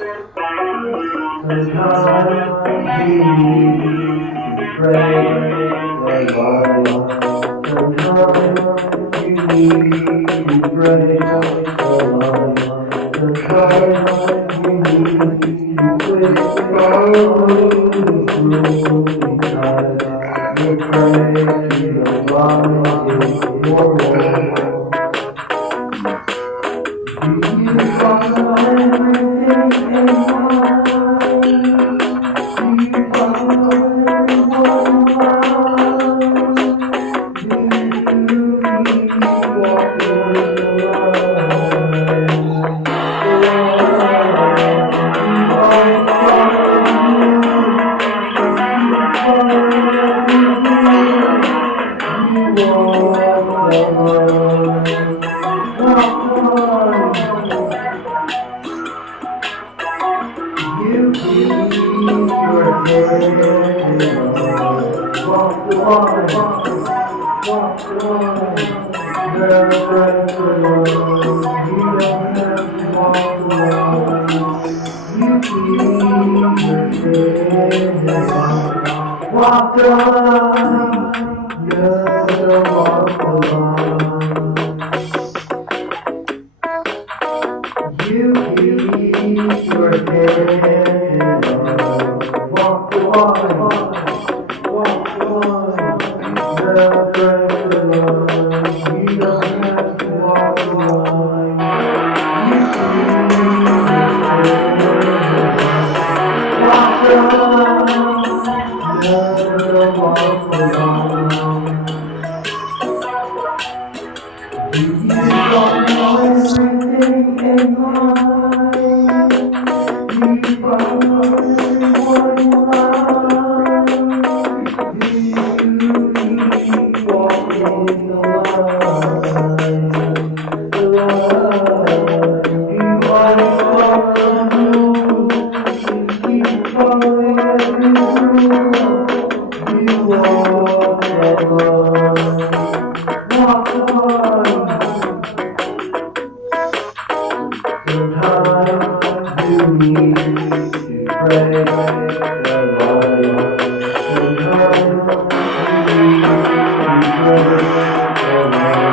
Sometimes you need to pray and lie. Sometimes you need to pray and lie. Sometimes you need to quit following the because you pray to lie is your role. Do you follow everything in mind? Do you follow everyone around? Do you keep walking the line? You always follow you walk the line. Walk the line. You keep your head in line. Walk the line. Walk the line. Never break the line. You don't have to walk the line. You keep your head in line. Walk the line. Never walk the line. You keep your head on. Walk the line, walk the line. Never break the line. You don't have to walk the line. You keep your head on. Walk the line. Never walk the line. Do you follow everything in mind? Do you follow everyone around? Do you keep walking the line? The line. You always follow the rules. You keep following every rule. You walk the line. Walk the line. Sometimes you need to pray and lie. Sometimes you need to pray and lie.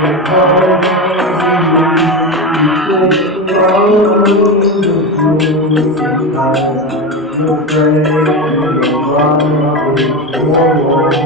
Sometimes you need to follow the because you pray and lie is your role.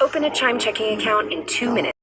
Open a Chime checking account in 2 minutes.